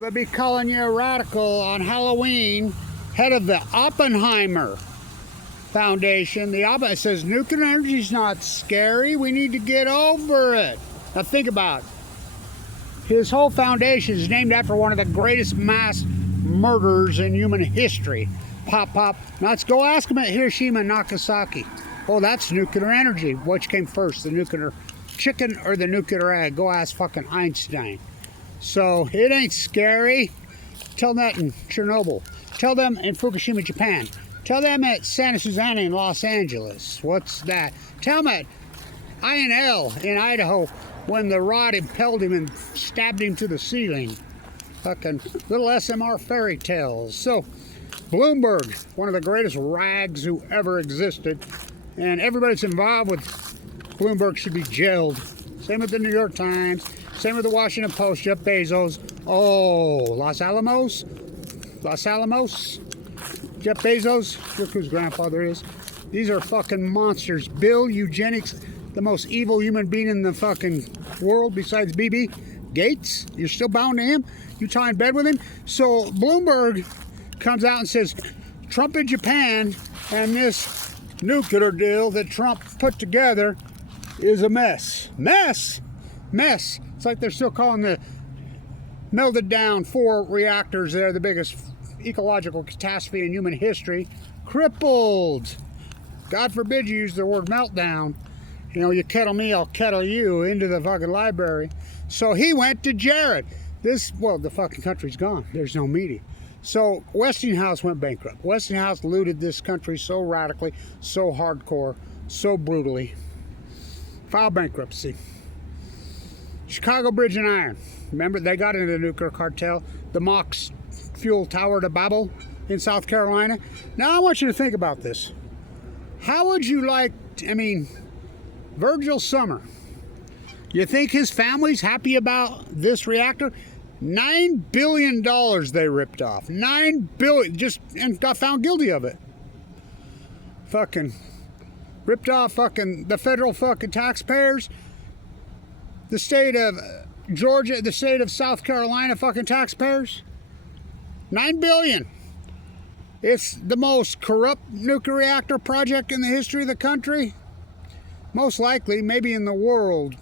They'll be calling you a radical on Halloween, head of the Oppenheimer Foundation. It says nuclear energy is not scary. We need to get over it. Now think about it. His whole foundation is named after one of the greatest mass murders in human history. Pop, pop. Now let's go ask him at Hiroshima and Nagasaki. Oh, that's nuclear energy. Which came first, the nuclear chicken or the nuclear egg? Go ask fucking Einstein. So it ain't scary. Tell them that in Chernobyl. Tell them in Fukushima, Japan. Tell them at Santa Susana in Los Angeles. What's that? Tell them at INL in Idaho when the rod impelled him and stabbed him to the ceiling. Fucking little SMR fairy tales. So Bloomberg, one of the greatest rags who ever existed, and everybody that's involved with Bloomberg should be jailed. Same with the New York Times. Same with the Washington Post. Jeff Bezos. Oh, Los Alamos. Jeff Bezos. Look whose grandfather is. These are fucking monsters. Bill Eugenics, the most evil human being in the fucking world besides BB Gates. You're still bound to him? You tie in bed with him? So Bloomberg comes out and says Trump and Japan and this nuclear deal that Trump put together is a mess. Mess. It's like they're still calling the melted down 4 reactors there the biggest ecological catastrophe in human history. Crippled. God forbid you use the word meltdown. You know, you kettle me, I'll kettle you into the fucking library. So he went to Jared. The fucking country's gone. There's no media. So Westinghouse went bankrupt. Westinghouse looted this country so radically, so hardcore, so brutally. Filed bankruptcy. Chicago Bridge and Iron. Remember, they got into the nuclear cartel. The Mox Fuel Tower to Babel in South Carolina. Now I want you to think about this. How would you like, Virgil Summer. You think his family's happy about this reactor? $9 billion they ripped off. $9 billion, and got found guilty of it. Fucking ripped off the federal fucking taxpayers. The state of Georgia, the state of South Carolina fucking taxpayers. $9 billion. It's the most corrupt nuclear reactor project in the history of the country. Most likely, maybe in the world.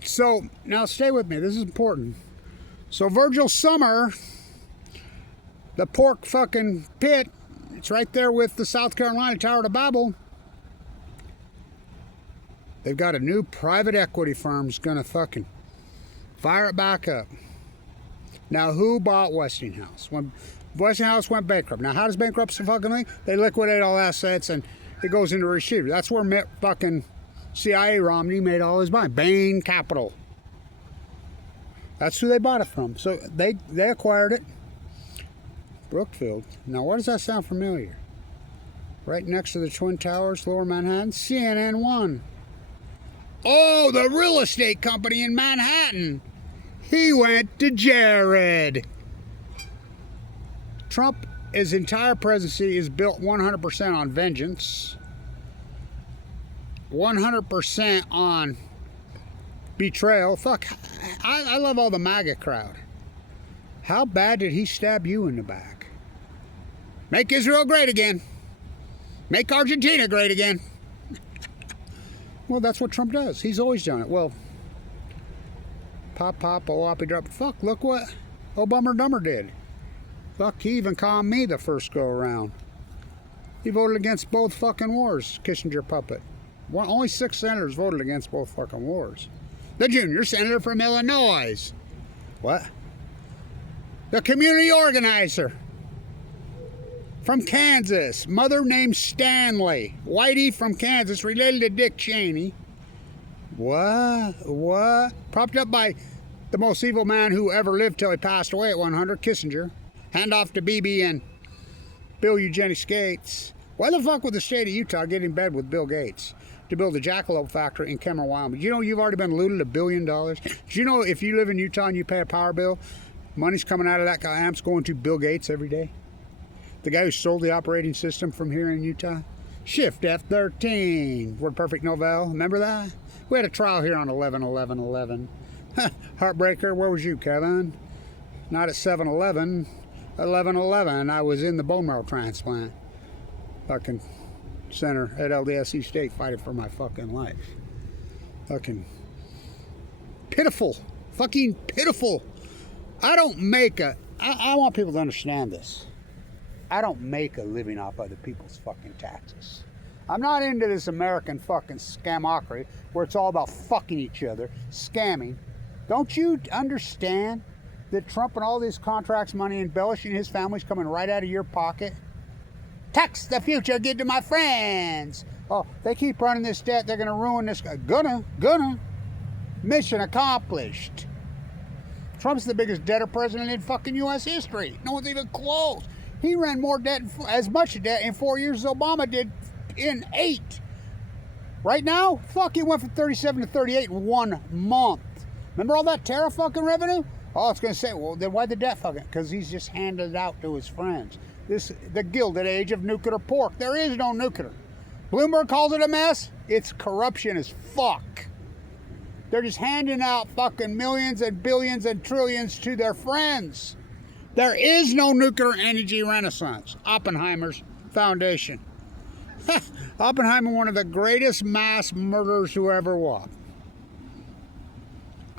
So, now stay with me. This is important. So, Virgil Summer, the pork fucking pit, it's right there with the South Carolina Tower to Babel. They've got a new private equity firm's gonna fucking fire it back up. Now, who bought Westinghouse? When Westinghouse went bankrupt. Now, how does bankruptcy fucking mean? They liquidate all assets and it goes into receiver. That's where fucking CIA Romney made all his money. Bain Capital. That's who they bought it from. So they acquired it. Brookfield. Now, why does that sound familiar? Right next to the Twin Towers, Lower Manhattan, CNN 1. Oh, the real estate company in Manhattan. He went to Jared. Trump, his entire presidency is built 100% on vengeance. 100% on betrayal. Fuck, I love all the MAGA crowd. How bad did he stab you in the back? Make Israel great again. Make Argentina great again. Well, that's what Trump does. He's always done it. Well, pop, oh-oppy drop. Fuck, look what Obama Dumber did. Fuck, he even calmed me the first go around. He voted against both fucking wars, Kissinger puppet. Only 6 senators voted against both fucking wars. The junior senator from Illinois. What? The community organizer from Kansas. Mother named Stanley. Whitey from Kansas, related to Dick Cheney. What? Propped up by the most evil man who ever lived till he passed away at 100, Kissinger. Hand off to BB and Bill Eugenics Gates. Why the fuck would the state of Utah get in bed with Bill Gates to build a jackalope factory in Kemmer, Wyoming? You know you've already been looted $1 billion? Do you know if you live in Utah and you pay a power bill, money's coming out of that guy amps going to Bill Gates every day? The guy who sold the operating system from here in Utah? Shift F13. Word Perfect Novell. Remember that? We had a trial here on 11/11/11. Heartbreaker. Where was you, Kevin? Not at 7-Eleven. 11-11, I was in the bone marrow transplant fucking center at LDSC State fighting for my fucking life. Fucking pitiful. Fucking pitiful. I don't make a... I want people to understand this. I don't make a living off other people's fucking taxes. I'm not into this American fucking scamocracy where it's all about fucking each other, scamming. Don't you understand that Trump and all these contracts, money, embellishing his family's coming right out of your pocket? Tax the future, give to my friends. Oh, they keep running this debt, they're gonna ruin this. Gonna. Mission accomplished. Trump's the biggest debtor president in fucking U.S. history. No one's even close. He ran more debt, as much debt in 4 years as Obama did in 8. Right now, fuck, he went from 37 to 38 in 1 month. Remember all that tariff fucking revenue? Oh, it's going to say, well, then why the debt fucking? Because he's just handed it out to his friends. The Gilded Age of nuclear pork. There is no nuclear. Bloomberg calls it a mess. It's corruption as fuck. They're just handing out fucking millions and billions and trillions to their friends. There is no nuclear energy renaissance. Oppenheimer's foundation. Oppenheimer, one of the greatest mass murderers who ever walked.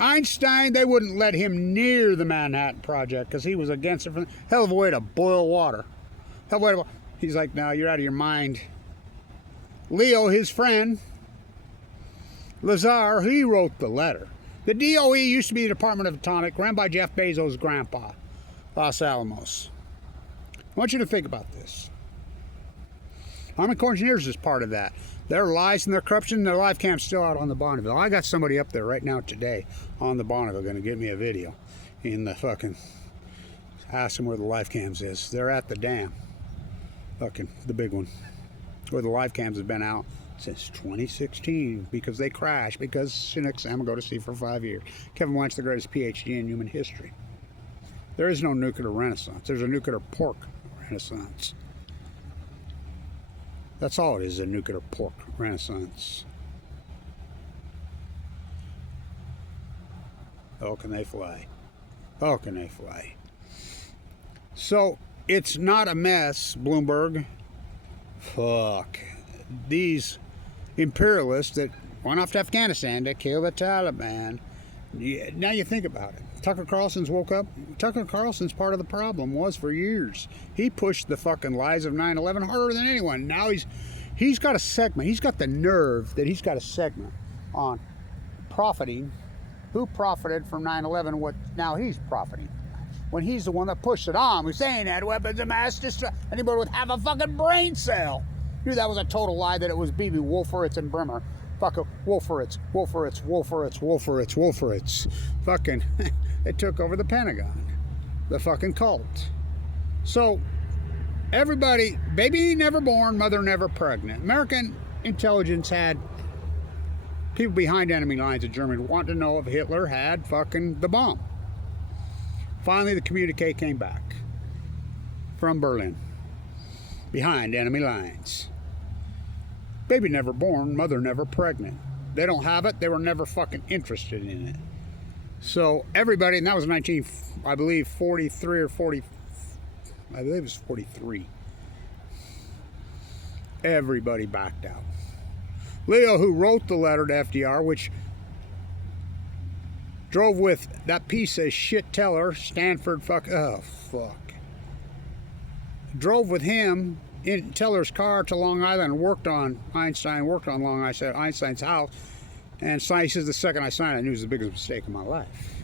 Einstein, they wouldn't let him near the Manhattan Project because he was against it. Hell of a way to boil water. Hell of a way to... He's like, no, you're out of your mind. Leo, his friend, Lazar, he wrote the letter. The DOE used to be the Department of Atomic, ran by Jeff Bezos' grandpa, Los Alamos. I want you to think about this. Army Corps Engineers is part of that. Their lies and their corruption, their live cam's still out on the Bonneville. I got somebody up there right now today on the Bonneville going to give me a video in the fucking... Ask them where the live cams is. They're at the dam. Fucking, the big one. Where the live cams have been out since 2016 because they crashed because Chinook I'm going to go to sea for 5 years. Kevin Blanch, the greatest PhD in human history. There is no nuclear renaissance. There's a nuclear pork renaissance. That's all it is, a nuclear pork renaissance. Oh, can they fly? Oh, can they fly? So, it's not a mess, Bloomberg. Fuck. These imperialists that went off to Afghanistan to kill the Taliban. Now you think about it. Tucker Carlson's woke up. Tucker Carlson's part of the problem, was for years. He pushed the fucking lies of 9/11 harder than anyone. Now he's got a segment. He's got the nerve that he's got a segment on profiting. Who profited from 9/11? What now he's profiting. When he's the one that pushed it on. Hussein had weapons of mass destruction. Anybody would have a fucking brain cell. Knew that was a total lie, that it was Bibi Wolfowitz and Bremer. Fucking Wolfowitz. Fucking, they took over the Pentagon. The fucking cult. So, everybody, baby never born, mother never pregnant. American intelligence had people behind enemy lines of Germany want to know if Hitler had fucking the bomb. Finally, the communique came back from Berlin. Behind enemy lines. Baby never born, mother never pregnant. They don't have it, they were never fucking interested in it. So everybody, and that was 43 or 40, I believe it was 43. Everybody backed out. Leo, who wrote the letter to FDR, which drove with that piece of shit teller, Stanford drove with him in Teller's car to Long Island and worked on Long Island, Einstein's house. And he says, the second I signed it, I knew it was the biggest mistake of my life.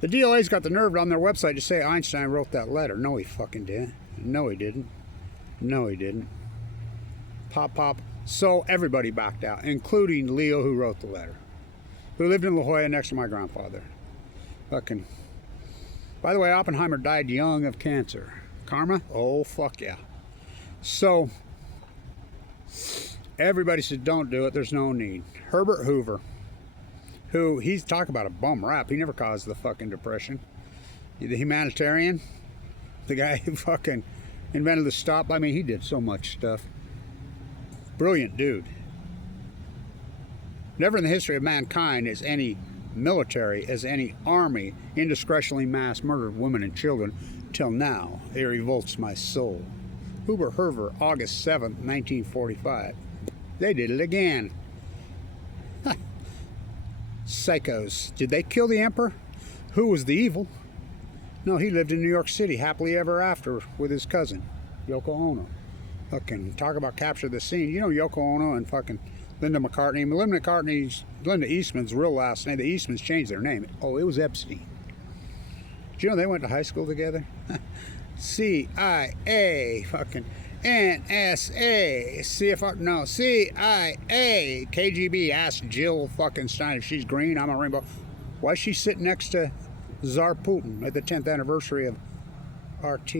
The DOA's got the nerve on their website to say Einstein wrote that letter. No, he fucking didn't. No, he didn't. No, he didn't. Pop. So everybody backed out, including Leo, who wrote the letter, who lived in La Jolla next to my grandfather. Fucking. By the way, Oppenheimer died young of cancer. Karma? Oh, fuck yeah. So, everybody said, don't do it. There's no need. Herbert Hoover, who, he's talking about a bum rap. He never caused the fucking depression. The humanitarian, the guy who fucking invented the stop. I mean, he did so much stuff. Brilliant dude. Never in the history of mankind has any military as any army indiscretionally mass murdered women and children till now. It revolts my soul. Huber Herver, August 7th, 1945. They did it again. Psychos. Did they kill the emperor? Who was the evil? No, he lived in New York City happily ever after with his cousin, Yoko Ono. Fucking talk about capture the scene. You know Yoko Ono and fucking Linda McCartney. Linda Eastman's real last name. The Eastmans changed their name. Oh, it was Epstein. Did you know they went to high school together? CIA, fucking NSA, CIA, KGB. Asked Jill fucking Stein if she's green. I'm a rainbow. Why is she sitting next to Tsar Putin at the 10th anniversary of RT?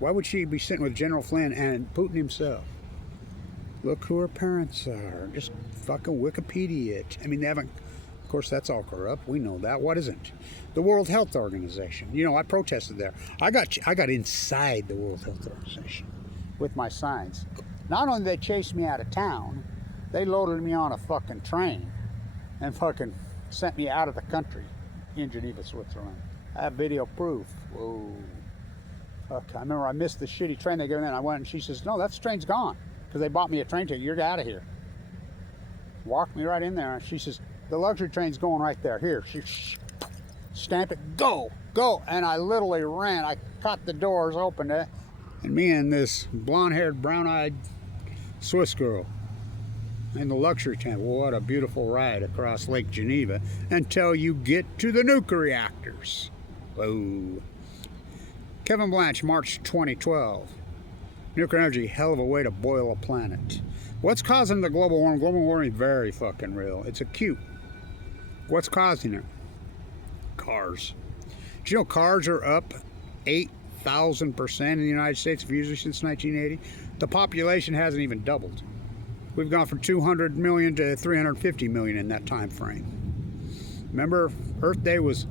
Why would she be sitting with General Flynn and Putin himself? Look who her parents are. Just fucking Wikipedia it. I mean, they haven't. Of course, that's all corrupt. We know that. What isn't? The World Health Organization. You know, I protested there. I got inside the World Health Organization with my signs. Not only did they chase me out of town, they loaded me on a fucking train and fucking sent me out of the country in Geneva, Switzerland. I have video proof. Whoa. Okay, I remember I missed the shitty train they gave me, and I went, and she says, no, that train's gone because they bought me a train ticket. You're out of here. Walked me right in there, and she says, the luxury train's going right there. Here, she stamped it, go, and I literally ran. I caught the doors, opened it, and me and this blonde-haired, brown-eyed Swiss girl in the luxury train. What a beautiful ride across Lake Geneva until you get to the nuclear reactors. Whoa. Kevin Blanch, March 2012. Nuclear energy, hell of a way to boil a planet. What's causing the global warming? Global warming is very fucking real. It's acute. What's causing it? Cars. Do you know cars are up 8,000% in the United States of users since 1980? The population hasn't even doubled. We've gone from 200 million to 350 million in that time frame. Remember, Earth Day was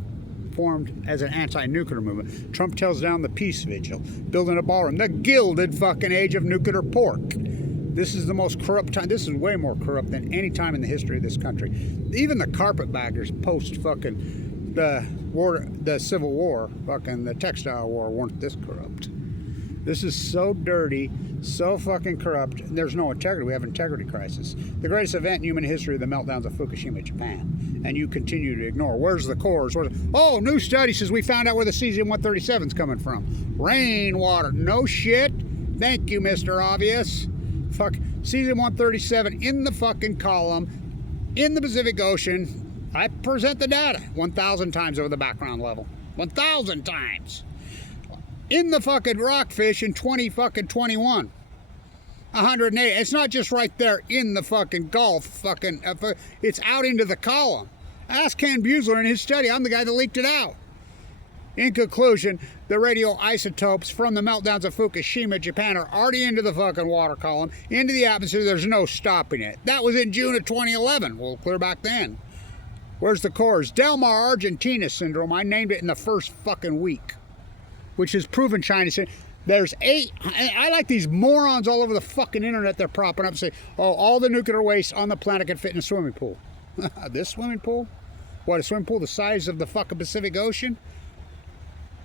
formed as an anti-nuclear movement. Trump tells down the peace vigil, building a ballroom, the gilded fucking age of nuclear pork. This is the most corrupt time. This is way more corrupt than any time in the history of this country. Even the carpetbaggers post fucking the Civil War, fucking the textile war, weren't this corrupt. This is so dirty, so fucking corrupt. There's no integrity. We have an integrity crisis. The greatest event in human history, the meltdowns of Fukushima, Japan. And you continue to ignore. Where's the cores? Oh, new study says we found out where the cesium-137 is coming from. Rainwater. No shit. Thank you, Mr. Obvious. Fuck. Cesium-137 in the fucking column, in the Pacific Ocean. I present the data 1,000 times over the background level. 1,000 times. In the fucking rockfish in 2021. 180. It's not just right there in the fucking Gulf. Fucking, it's out into the column. Ask Ken Buesler in his study. I'm the guy that leaked it out. In conclusion, the radioisotopes from the meltdowns of Fukushima, Japan, are already into the fucking water column, into the atmosphere. There's no stopping it. That was in June of 2011. Well, clear back then. Where's the cores? Del Mar, Argentina syndrome. I named it in the first fucking week, which is proven China. There's 8. I like these morons all over the fucking internet. They're propping up and say, oh, all the nuclear waste on the planet can fit in a swimming pool. This swimming pool? What, a swimming pool the size of the fucking Pacific Ocean?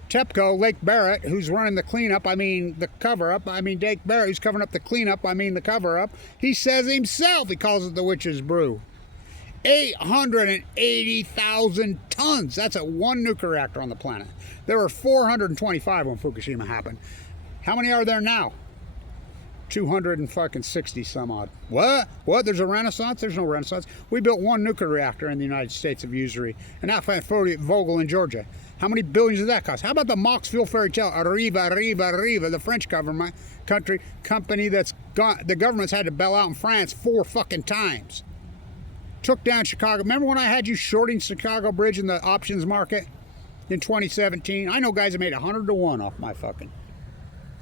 TEPCO, Lake Barrett, who's running the cleanup, the cover-up, Lake Barrett, who's covering up the cleanup, the cover-up, he says himself, he calls it the witch's brew. 880,000 tons. That's at one nuclear reactor on the planet. There were 425 when Fukushima happened. How many are there now? 260 some odd. What? There's a renaissance? There's no renaissance. We built one nuclear reactor in the United States of usury, and now Vogel in Georgia. How many billions did that cost? How about the Moxville fairy tale? Arriva, the French company that's got, the government's had to bail out in France 4 fucking times. Took down Chicago. Remember when I had you shorting Chicago Bridge in the options market in 2017? I know guys that made 100 to 1 off my fucking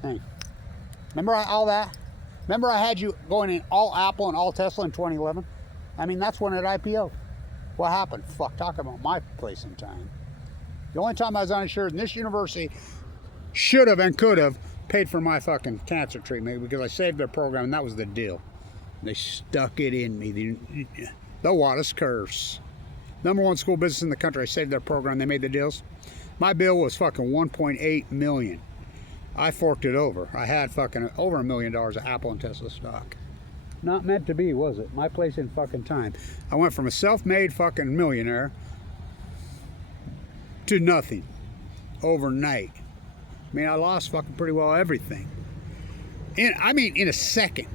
thing. Remember all that? Remember I had you going in all Apple and all Tesla in 2011? That's when it IPO'd. What happened? Fuck, talk about my place in time. The only time I was uninsured in this university should have and could have paid for my fucking cancer treatment because I saved their program, and that was the deal. They stuck it in me. The Wattis curse. #1 school business in the country. I saved their program. They made the deals. My bill was fucking 1.8 million. I forked it over. I had fucking over $1 million of Apple and Tesla stock. Not meant to be, was it? My place in fucking time. I went from a self-made fucking millionaire to nothing overnight. I mean, I lost fucking pretty well everything. In a second.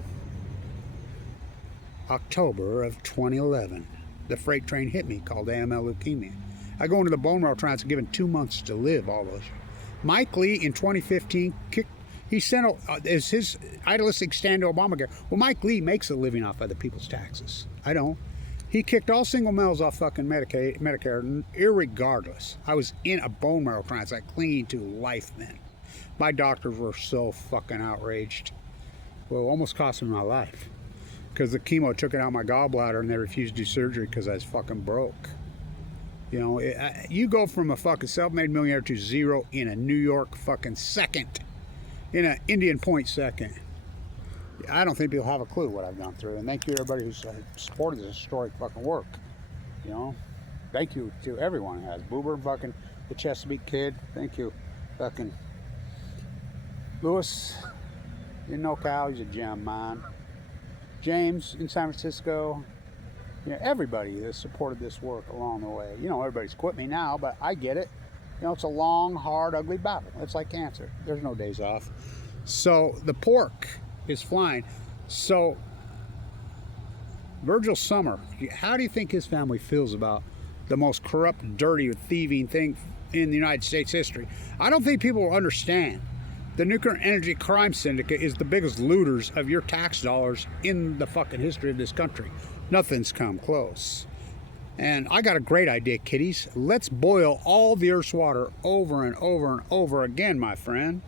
October of 2011, the freight train hit me, called AML leukemia. I go into the bone marrow transplant, given 2 months to live. All those. Mike Lee in 2015 he sent as his idealistic stand to Obamacare. Well, Mike Lee makes a living off other people's taxes. I don't. He kicked all single males off fucking Medicare, irregardless. I was in a bone marrow transplant, clinging to life then. My doctors were so fucking outraged. Well, it almost cost me my life. Because the chemo took it out of my gallbladder and they refused to do surgery because I was fucking broke. You know, you go from a fucking self-made millionaire to zero in a New York fucking second. In an Indian Point second. I don't think people have a clue what I've gone through. And thank you to everybody who's supported this historic fucking work. You know, thank you to everyone who has. Boober, fucking the Chesapeake Kid. Thank you. Fucking Lewis in NoCal, he's a gem, man. James in San Francisco. You know, everybody that supported this work along the way. You know, everybody's quit me now, but I get it. You know, it's a long, hard, ugly battle. It's like cancer. There's no days off. So the pork is flying. So Virgil Summer, how do you think his family feels about the most corrupt, dirty, thieving thing in the United States history? I don't think people will understand. The nuclear energy crime syndicate is the biggest looters of your tax dollars in the fucking history of this country. Nothing's come close. And I got a great idea, kiddies. Let's boil all the Earth's water over and over and over again, my friend.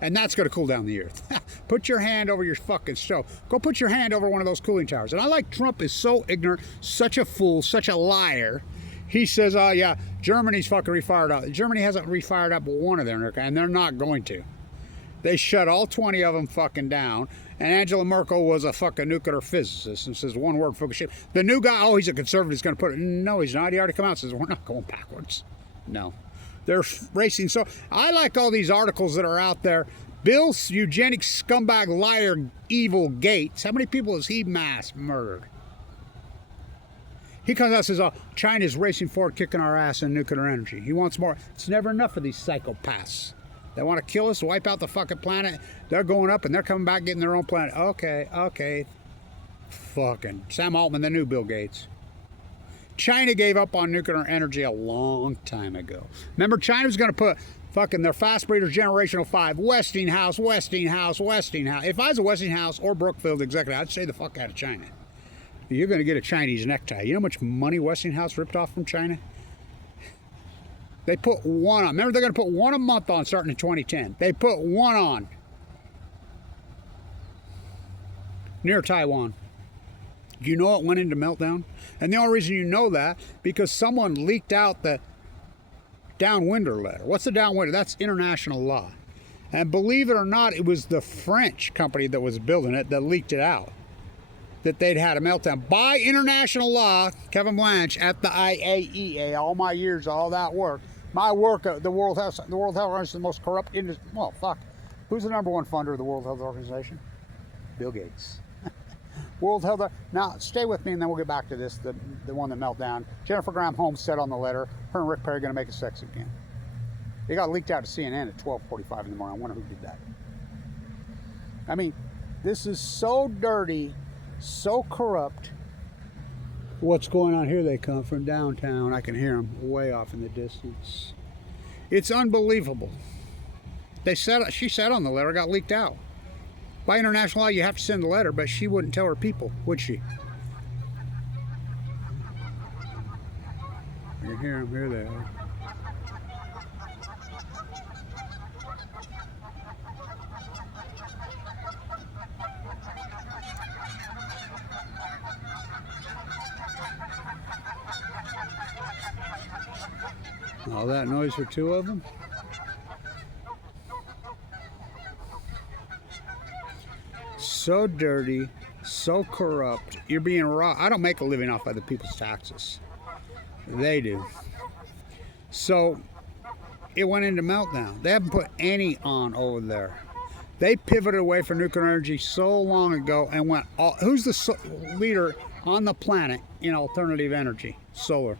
And that's going to cool down the Earth. Put your hand over your fucking stove. Go put your hand over one of those cooling towers. And I like Trump is so ignorant, such a fool, such a liar. He says, oh yeah, Germany's fucking refired up. Germany hasn't refired up one of their nuclear, and they're not going to. They shut all 20 of them fucking down. And Angela Merkel was a fucking nuclear physicist and says one word, FUKUSHIMA. The new guy, oh, he's a conservative, he's going to put it. No, he's not. He already come out and says, we're not going backwards. No. They're racing. So I like all these articles that are out there. Bill, eugenics, scumbag, liar, evil Gates. How many people has he mass murdered? He comes out and says, oh, China's racing forward, kicking our ass in nuclear energy. He wants more. It's never enough of these psychopaths. They want to kill us, wipe out the fucking planet. They're going up and they're coming back getting their own planet. Okay. Fucking Sam Altman, the new Bill Gates. China gave up on nuclear energy a long time ago. Remember, China was going to put fucking their fast breeders generational 5, Westinghouse. If I was a Westinghouse or Brookfield executive, I'd stay the fuck out of China. You're going to get a Chinese necktie. You know how much money Westinghouse ripped off from China? They put one on. Remember, they're going to put one a month on starting in 2010. They put one on near Taiwan. Do you know it went into meltdown? And the only reason you know that, because someone leaked out the downwinder letter. What's the downwinder? That's international law. And believe it or not, it was the French company that was building it that leaked it out, that they'd had a meltdown. By international law, Kevin Blanch at the IAEA, all my years, all that work, my work at the World Health Organization is the most corrupt industry. Well, fuck. Who's the #1 funder of the World Health Organization? Bill Gates. World Health. Now, stay with me and then we'll get back to this, the one that melted down. Jennifer Graham Holmes said on the letter, her and Rick Perry are going to make a sex again. It got leaked out to CNN at 12:45 in the morning. I wonder who did that. I mean, this is so dirty, so corrupt. What's going on here? They come from downtown. I can hear them way off in the distance. It's unbelievable. She said on the letter, got leaked out. By international law, you have to send a letter, but she wouldn't tell her people, would she? You hear them, here they are. All that noise for 2 of them? So dirty, so corrupt. You're being raw. I don't make a living off other people's taxes. They do. So it went into meltdown. They haven't put any on over there. They pivoted away from nuclear energy so long ago and went all, who's the leader on the planet in alternative energy? Solar.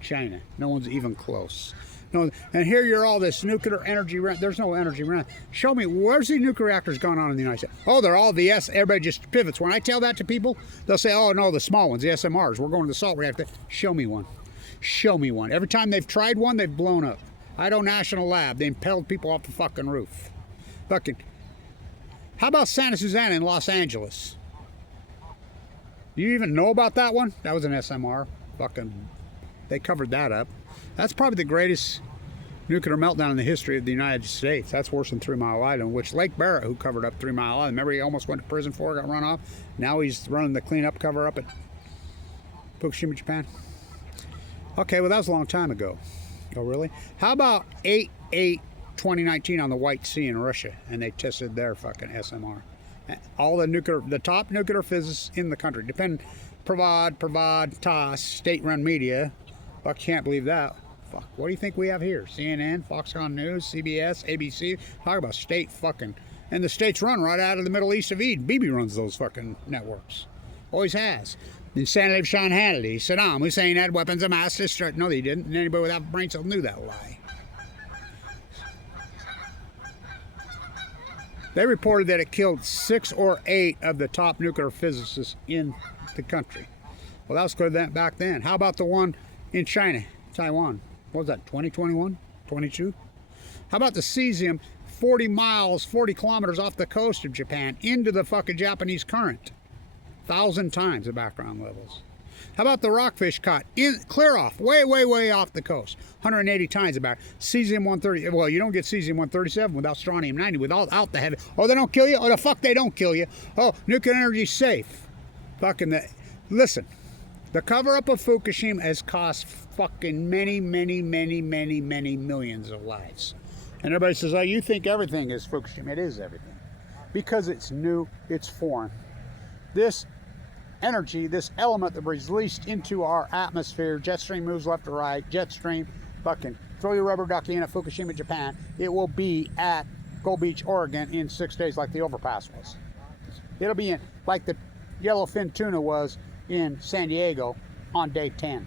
China. No one's even close. No, and here you're all this nuclear energy. There's no energy around. Show me, where's the nuclear reactors going on in the United States? Oh, they're all the everybody just pivots. When I tell that to people, they'll say, oh no, the small ones, the SMRs. We're going to the salt reactor. Show me one. Show me one. Every time they've tried one, they've blown up. Idaho National Lab, they impelled people off the fucking roof. Fucking. How about Santa Susana in Los Angeles? Do you even know about that one? That was an SMR. Fucking, they covered that up. That's probably the greatest nuclear meltdown in the history of the United States. That's worse than 3 Mile Island, which Lake Barrett, who covered up 3 Mile Island, remember he almost went to prison for it, got run off? Now he's running the cleanup cover up at Fukushima, Japan. Okay, well that was a long time ago. Oh really? How about 8/8/2019 on the White Sea in Russia, and they tested their fucking SMR. All the top nuclear physicists in the country, Provad, TASS, state-run media. Fuck, can't believe that. Fuck, what do you think we have here? CNN, Foxconn News, CBS, ABC. Talk about state fucking, and the state's run right out of the Middle East of Eden. Bibi runs those fucking networks. Always has. Insanity of Sean Hannity. Saddam Hussein had weapons of mass destruction. No, they didn't. And anybody without brain cells knew that lie. They reported that it killed 6 or 8 of the top nuclear physicists in the country. Well, that was good back then. How about the one in China, Taiwan? What was that, 2021? 22? How about the cesium 40 miles, 40 kilometers off the coast of Japan into the fucking Japanese current? 1,000 times the background levels. How about the rockfish caught clear off, way off the coast? 180 times about cesium-130. Well, you don't get cesium-137 without strontium-90, without the heavy. Oh, they don't kill you? Oh, the fuck they don't kill you. Oh, nuclear energy's safe. Fucking listen, the cover-up of Fukushima has cost fucking many millions of lives. And everybody says, oh, you think everything is Fukushima. It is everything. Because it's new, it's foreign. This energy, this element that was released into our atmosphere, jet stream moves left to right, jet stream, fucking throw your rubber ducky in at Fukushima, Japan. It will be at Gold Beach, Oregon in 6 days like the overpass was. It'll be in like the yellowfin tuna was in San Diego on day 10,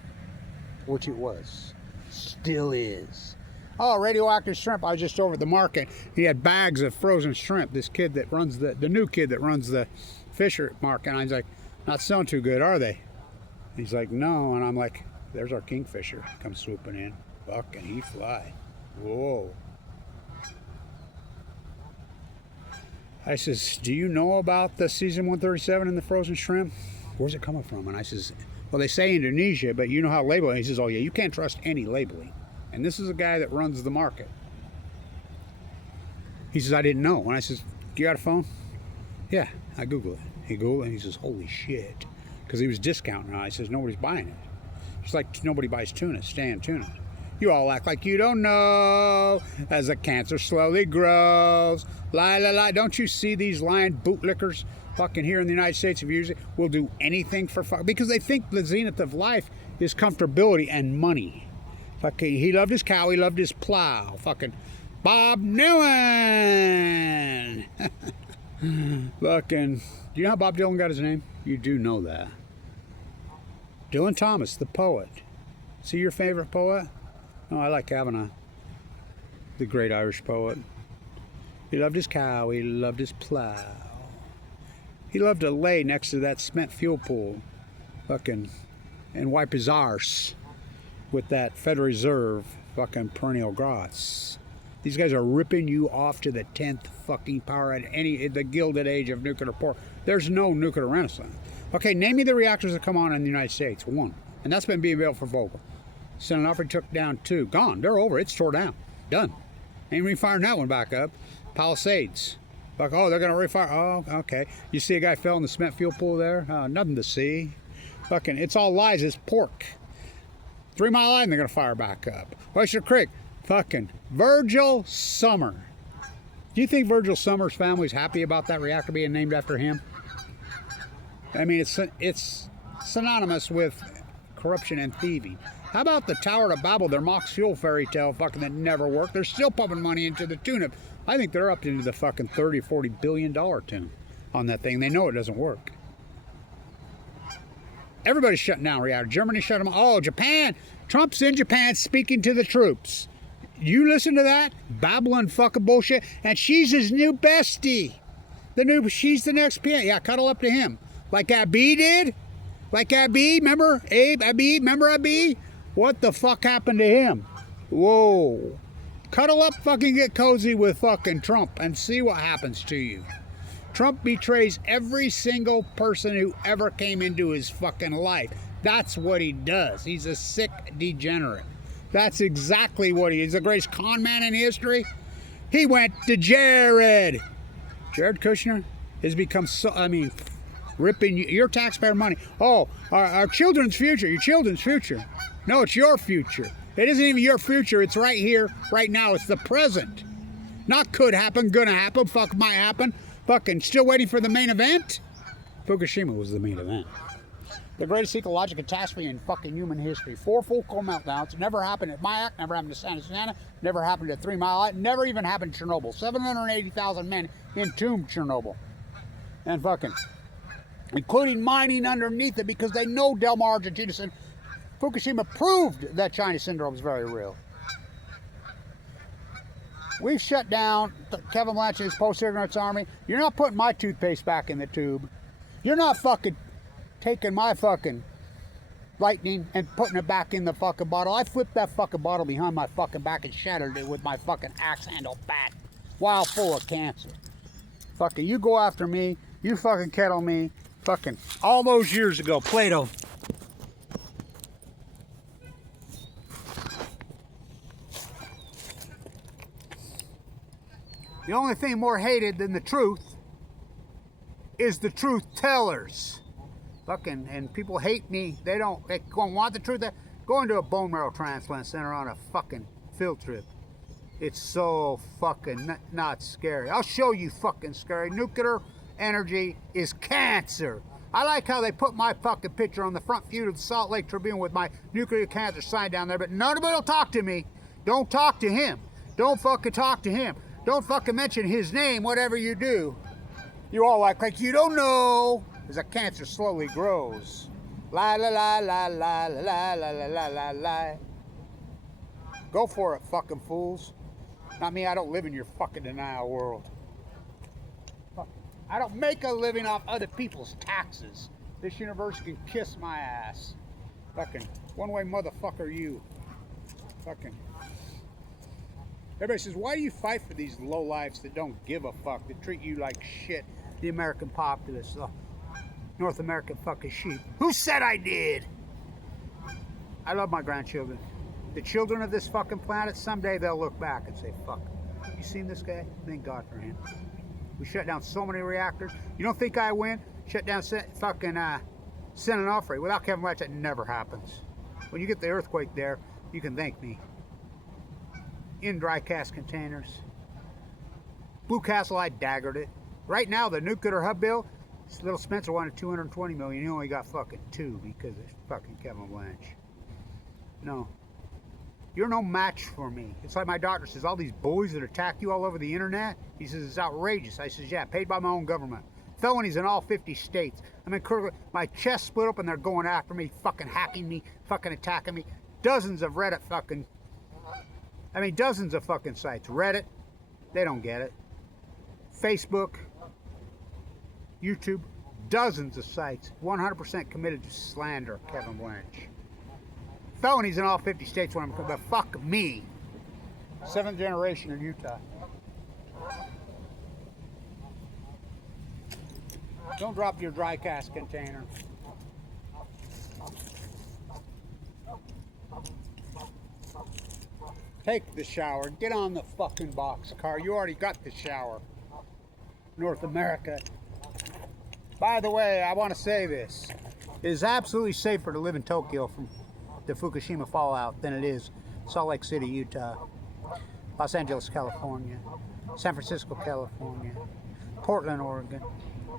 which it was. Still is. Oh, radioactive shrimp. I was just over at the market. He had bags of frozen shrimp. This kid that runs the new kid that runs the Fisher market. And I was like, not selling too good, are they? He's like, no. And I'm like, there's our kingfisher come swooping in. Fuck, and he fly. Whoa. I says, do you know about the cesium-137 in the frozen shrimp? Where's it coming from? And I says, well, they say Indonesia, but you know how labeling. He says, oh yeah, you can't trust any labeling. And this is a guy that runs the market. He says, I didn't know. And I says, you got a phone? Yeah, I Googled it. He Googled it and he says, holy shit. Because he was discounting it. I says, nobody's buying it. It's like nobody buys tuna, stand tuna. You all act like you don't know as the cancer slowly grows. Lie, lie, lie. Don't you see these lying bootlickers fucking here in the United States of music will do anything for fuck because they think the zenith of life is comfortability and money. Fucking, he loved his cow, he loved his plow. Fucking Bob Dylan. Fucking, do you know how Bob Dylan got his name? You do know that. Dylan Thomas, the poet. See your favorite poet? Oh, I like Kavanaugh, the great Irish poet. He loved his cow, he loved his plow. He loved to lay next to that spent fuel pool, fucking, and wipe his arse with that Federal Reserve fucking perennial grass. These guys are ripping you off to the 10th fucking power at the gilded age of nuclear power. There's no nuclear renaissance. Okay, name me the reactors that come on in the United States. 1. And that's been being built for Vogel. Sinanoff took down 2. Gone. They're over. It's tore down. Done. Ain't refiring that one back up. Palisades. Like, oh, they're going to refire. Oh, okay. You see a guy fell in the cement fuel pool there? Nothing to see. Fucking, it's all lies. It's pork. 3 Mile Island, they're going to fire back up. Oyster Creek. Fucking Virgil Summer. Do you think Virgil Summer's family's happy about that reactor being named after him? I mean, it's synonymous with corruption and thieving. How about the Tower of Babel, their Mox Fuel fairy tale fucking that never worked? They're still pumping money into the tune of, I think they're up into the fucking $30-40 billion tune on that thing. They know it doesn't work. Everybody's shutting down reality. Germany shut them. Oh, Japan. Trump's in Japan speaking to the troops. You listen to that? Babbling fucking bullshit. And she's his new bestie. She's the next PM. Yeah, cuddle up to him. Like Abiy did? Like Abiy, remember? Abiy, remember Abiy? What the fuck happened to him? Whoa. Cuddle up, fucking get cozy with fucking Trump and see what happens to you. Trump betrays every single person who ever came into his fucking life. That's what he does. He's a sick degenerate. That's exactly what he is. The greatest con man in history. He went to Jared. Jared Kushner has become so, I mean, ripping your taxpayer money. Oh, our children's future, your children's future. No, it's your future. It isn't even your future. It's right here, right now. It's the present. Not could happen, gonna happen, fuck might happen. Fucking still waiting for the main event? Fukushima was the main event. The greatest ecological catastrophe in fucking human history. 4 full-blown meltdowns. Never happened at Mayak, never happened to Santa Susana, never happened at 3 Mile Island, never even happened to Chernobyl. 780,000 men entombed Chernobyl. And fucking, including mining underneath it because they know Delmar Argentina. Fukushima proved that China syndrome is very real. We've shut down Kevin Blanch and his post-ignorance army. You're not putting my toothpaste back in the tube. You're not fucking taking my fucking lightning and putting it back in the fucking bottle. I flipped that fucking bottle behind my fucking back and shattered it with my fucking axe handle bat while full of cancer. Fucking, you go after me. You fucking kettle me. Fucking, all those years ago, Plato. The only thing more hated than the truth is the truth tellers. Fucking, and people hate me. They don't want the truth. They're going to a bone marrow transplant center on a fucking field trip. It's so fucking not scary. I'll show you fucking scary. Nuclear energy is cancer. I like how they put my fucking picture on the front view of the Salt Lake Tribune with my nuclear cancer sign down there, but nobody will talk to me. Don't talk to him. Don't fucking talk to him. Don't fucking mention his name, whatever you do. You all act like you don't know, as the cancer slowly grows. La la la la la la la la la la la. Go for it, fucking fools. Not me, I don't live in your fucking denial world. I don't make a living off other people's taxes. This universe can kiss my ass. Fucking one-way motherfucker you. Fucking. Everybody says, why do you fight for these lowlifes that don't give a fuck, that treat you like shit? The American populace, the North American fucking sheep. Who said I did? I love my grandchildren. The children of this fucking planet, someday they'll look back and say, fuck, you seen this guy? Thank God for him. We shut down so many reactors. You don't think I win? Shut down fucking San Onofre. Without Kevin Blanch, that never happens. When you get the earthquake there, you can thank me. In dry cast containers. Blue Castle, I daggered it. Right now, the nuclear hub bill, little Spencer wanted 220 million. He only got fucking 2 because of fucking Kevin Blanch. No. You're no match for me. It's like my doctor says, all these bullies that attack you all over the internet, he says, it's outrageous. I says, yeah, paid by my own government. Felonies in all 50 states. I mean, my chest split up and they're going after me, fucking hacking me, fucking attacking me. Dozens of Reddit fucking, dozens of fucking sites. Reddit, they don't get it. Facebook, YouTube, dozens of sites, 100% committed to slander Kevin Blanch. Felonies in all 50 states when I'm but fuck me. 7th generation in Utah. Don't drop your dry cast container. Take the shower. Get on the fucking boxcar. You already got the shower. North America. By the way, I want to say this. It is absolutely safer to live in Tokyo from the Fukushima fallout than it is Salt Lake City, Utah, Los Angeles, California, San Francisco, California, Portland, Oregon,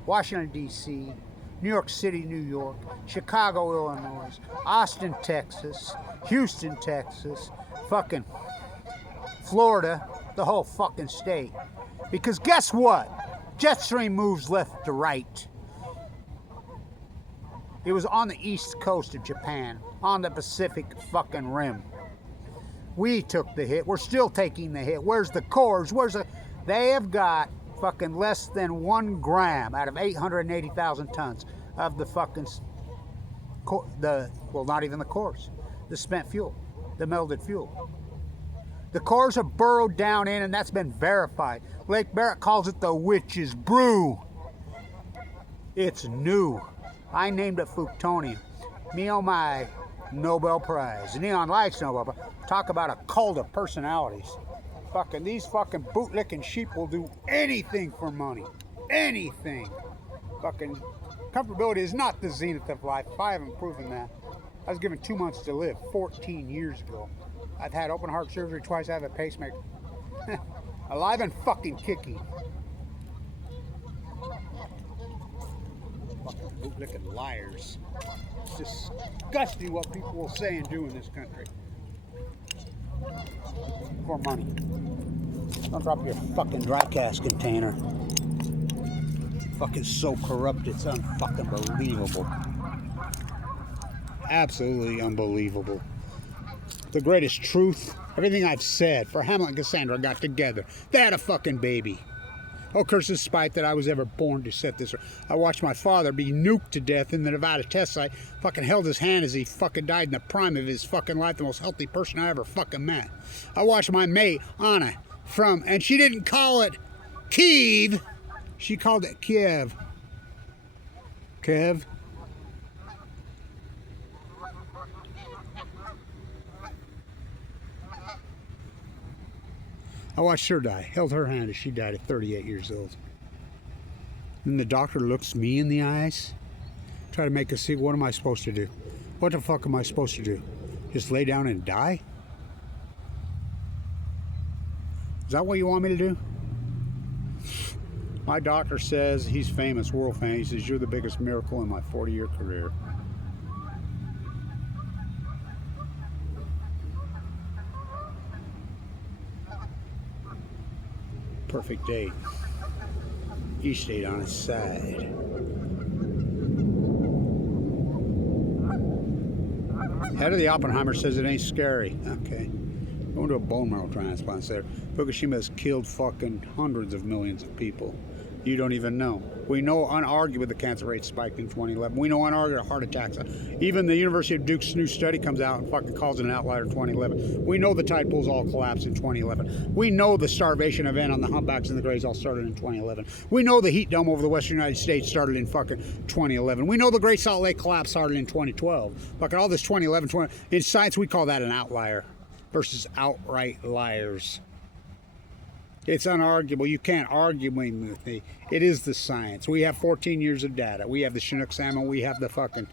Washington, D.C., New York City, New York, Chicago, Illinois, Austin, Texas, Houston, Texas, fucking Florida, the whole fucking state. Because guess what? Jet stream moves left to right. It was on the east coast of Japan, on the Pacific fucking rim. We took the hit. We're still taking the hit. Where's the cores? They have got fucking less than 1 gram out of 880,000 tons of the fucking, well, not even the cores, the spent fuel, the melted fuel. The cores are burrowed down in, and that's been verified. Lake Barrett calls it the witch's brew. It's new. I named it Fuktonium. Me on my Nobel Prize. Neon Lights Nobel Prize. Talk about a cult of personalities. These fucking bootlicking sheep will do anything for money. Anything. Fucking comfortability is not the zenith of life. If I haven't proven that. I was given 2 months to live 14 years ago. I've had open heart surgery twice. I have a pacemaker. Alive and fucking kicking. Fucking bootlicking liars. It's disgusting what people will say and do in this country. For money. Don't drop your fucking dry cast container. Fucking so corrupt, it's unfucking believable. Absolutely unbelievable. The greatest truth, everything I've said, for Hamlet and Cassandra got together. They had a fucking baby. Oh, curse the spite that I was ever born to set this. I watched my father be nuked to death in the Nevada test site. Fucking held his hand as he fucking died in the prime of his fucking life. The most healthy person I ever fucking met. I watched my mate, Anna, and she didn't call it Kiev. She called it Kiev. Kev. I watched her die, held her hand as she died at 38 years old. Then the doctor looks me in the eyes, try to make us see, what am I supposed to do? What the fuck am I supposed to do? Just lay down and die? Is that what you want me to do? My doctor says, he's famous, world famous, he says, you're the biggest miracle in my 40-year career. Perfect date. Each date on its side. Head of the Oppenheimer says it ain't scary. Okay. Going to a bone marrow transplant there. Fukushima has killed fucking hundreds of millions of people. You don't even know. We know unarguably the cancer rate spiked in 2011. We know unarguably heart attacks. Even the University of Duke's new study comes out and fucking calls it an outlier in 2011. We know the tide pools all collapsed in 2011. We know the starvation event on the humpbacks and the grays all started in 2011. We know the heat dome over the western United States started in fucking 2011. We know the Great Salt Lake collapse started in 2012. Fucking all this 2011, in science we call that an outlier versus outright liars. It's unarguable. You can't argue with me. It is the science. We have 14 years of data. We have the Chinook salmon. We have the fucking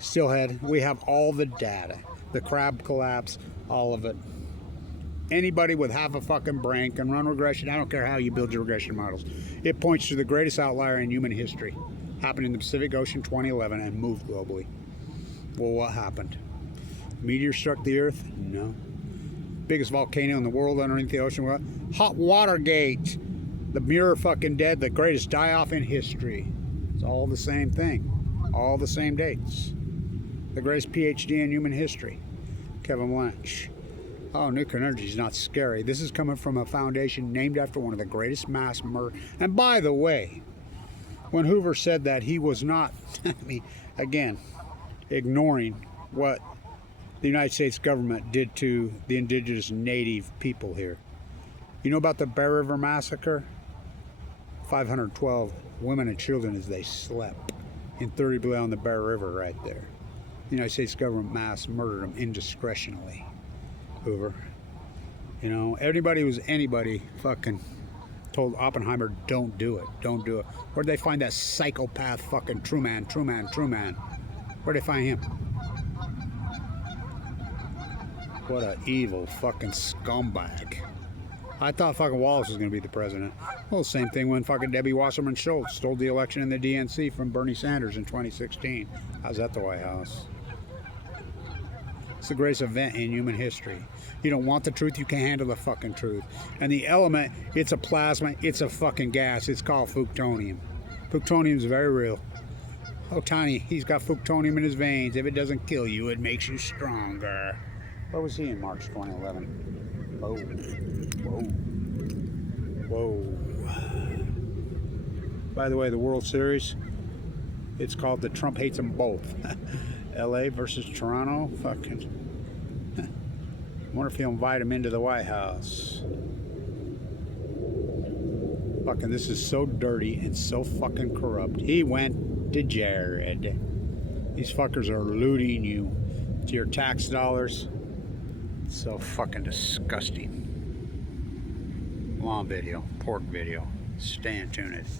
steelhead. We have all the data. The crab collapse, all of it. Anybody with half a fucking brain can run regression. I don't care how you build your regression models. It points to the greatest outlier in human history. Happened in the Pacific Ocean 2011 and moved globally. Well, what happened? Meteor struck the Earth? No. Biggest volcano in the world underneath the ocean. Hot Watergate. The mirror fucking dead. The greatest die-off in history. It's all the same thing. All the same dates. The greatest PhD in human history. Kevin Blanch. Oh, nuclear energy is not scary. This is coming from a foundation named after one of the greatest mass murder. And by the way, when Hoover said that, he was not, I mean, again, ignoring what the United States government did to the indigenous native people here. You know about the Bear River Massacre? 512 women and children as they slept in 30 below on the Bear River right there. The United States government mass murdered them indiscretionally. Hoover. You know, anybody who's anybody fucking told Oppenheimer, don't do it, don't do it. Where'd they find that psychopath fucking Truman? Where'd they find him? What a evil fucking scumbag. I thought fucking Wallace was going to be the president. Well, same thing when fucking Debbie Wasserman Schultz stole the election in the DNC from Bernie Sanders in 2016. I was at the White House. It's the greatest event in human history. You don't want the truth, you can't handle the fucking truth. And the element, it's a plasma, it's a fucking gas. It's called plutonium. Plutonium is very real. Oh, Tiny, he's got plutonium in his veins. If it doesn't kill you, it makes you stronger. Where was he in March 2011? Whoa. Whoa. Whoa. By the way, the World Series, it's called the Trump Hates Them Both. LA versus Toronto. Fucking. I wonder if he'll invite him into the White House. Fucking, this is so dirty and so fucking corrupt. He went to Jared. These fuckers are looting you to your tax dollars. So fucking disgusting. Long video, pork video. Stay tuned.